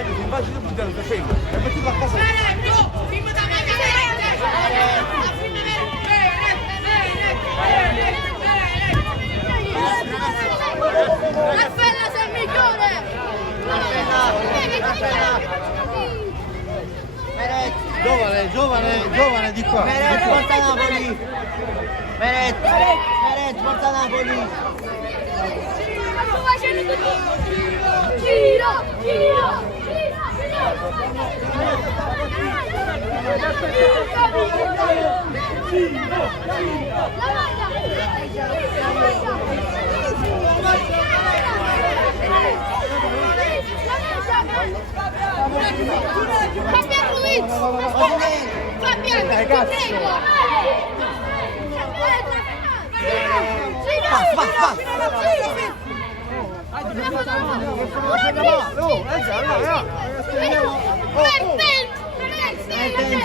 invece di buttare il film, è mettuto a casa. Raffaella sei il migliore! Giovane di qua. Meret, porta Napoli. Meret, porta Napoli. Giro! Fabian Ruiz! Fabian, ti prego!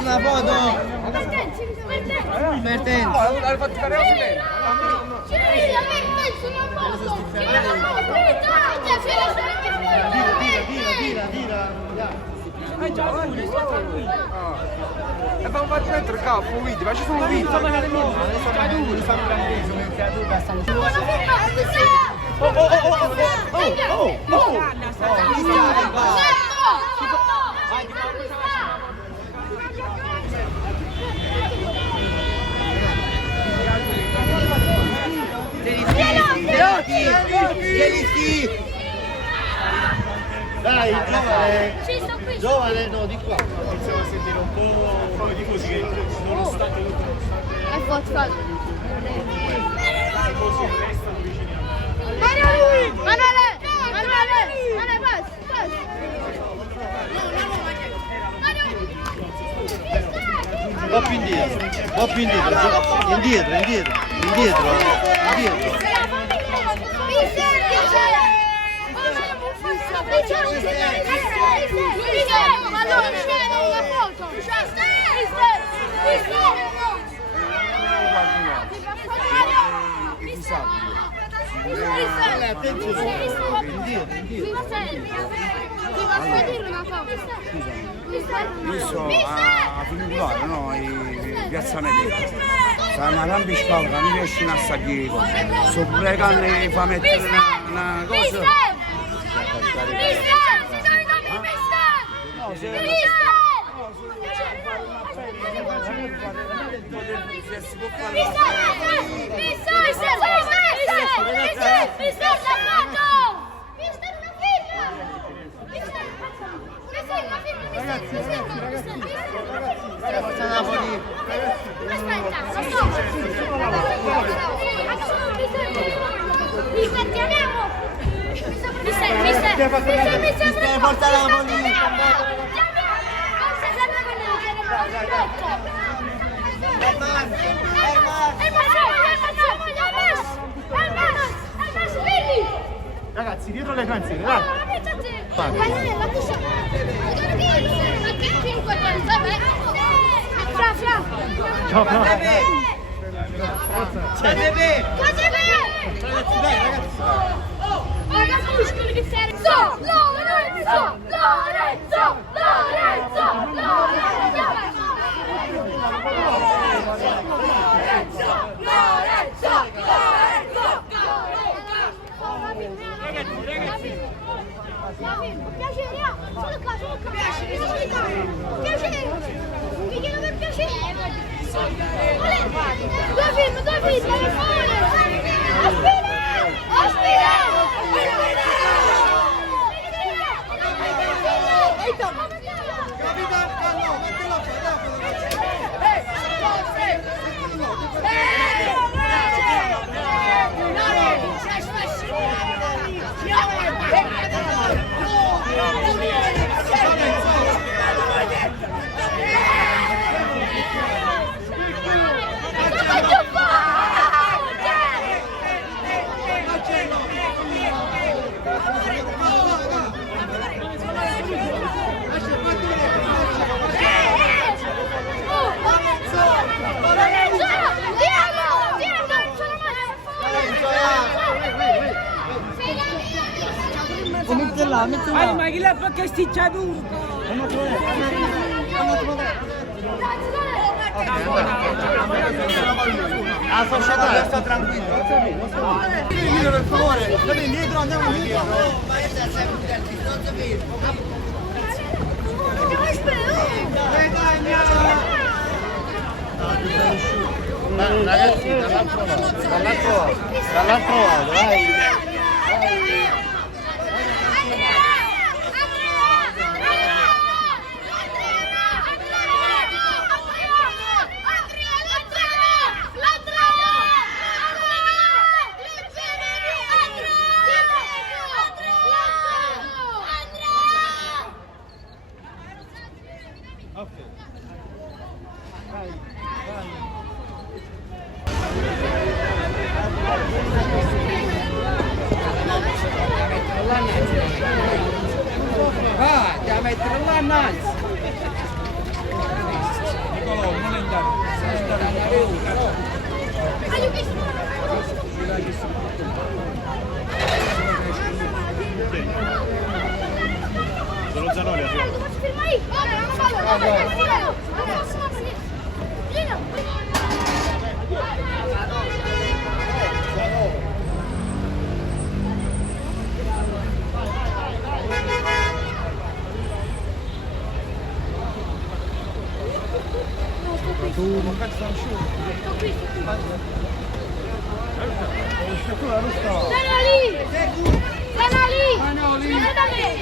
Una foto. Hai fatto fare un e abbiamo fatto mettere il capo, un video, ma ci sono video. Dai, giovane, no, di qua. Iniziamo a sentire un po' come tifosi che nonostante tutto È forte. i tifosi restano vicini a Manuele, pass. Un po' più indietro. Indietro. Io sto a Finiculare, no? In Piazza Medea. Sta una rampa spalla, non riescono a salire. Sto pregando e fa mettere una cosa. Forza Napoli. Mister, forza Napoli. ragazzi, dietro le canzoni, dai! Ciao, ciao! C'è bebè! Hai ma chi l'ha fatto sticciatura? La società sta tranquillo. Per favore, state indietro, andiamo indietro. Ragazzi, dall'altro lato, vai. Va, devi mettere là innanzi. Nicolò, non andare. Sono Zanoli, Tu non cazzo sta uscendo.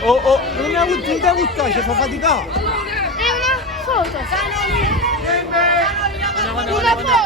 Oh, non ha avuto da buttare, ci fa faticare. È una foto. Una foto. Una foto.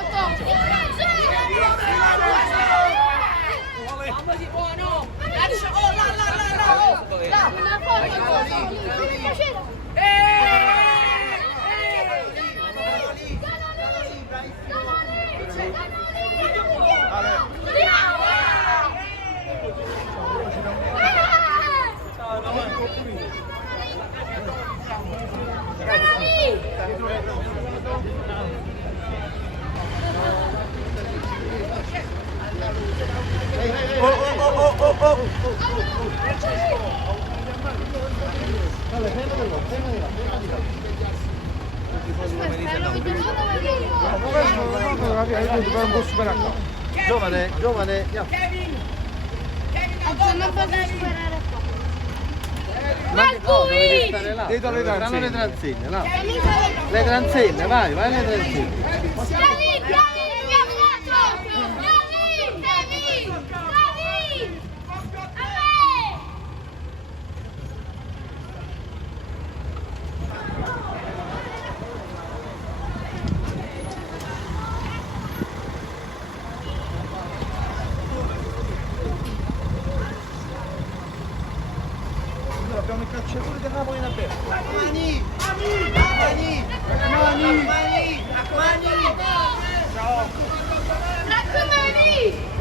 Giovane, giovane, Non posso sparare qua. devi stare là. Dietro le Stanno le tranzine. tranzine, là. Le tranzine, vai le tranzine. Abbiamo i calciatori del Napoli in aperto. Mani! Mani! Mani! Mani! Mani! Raccomandi!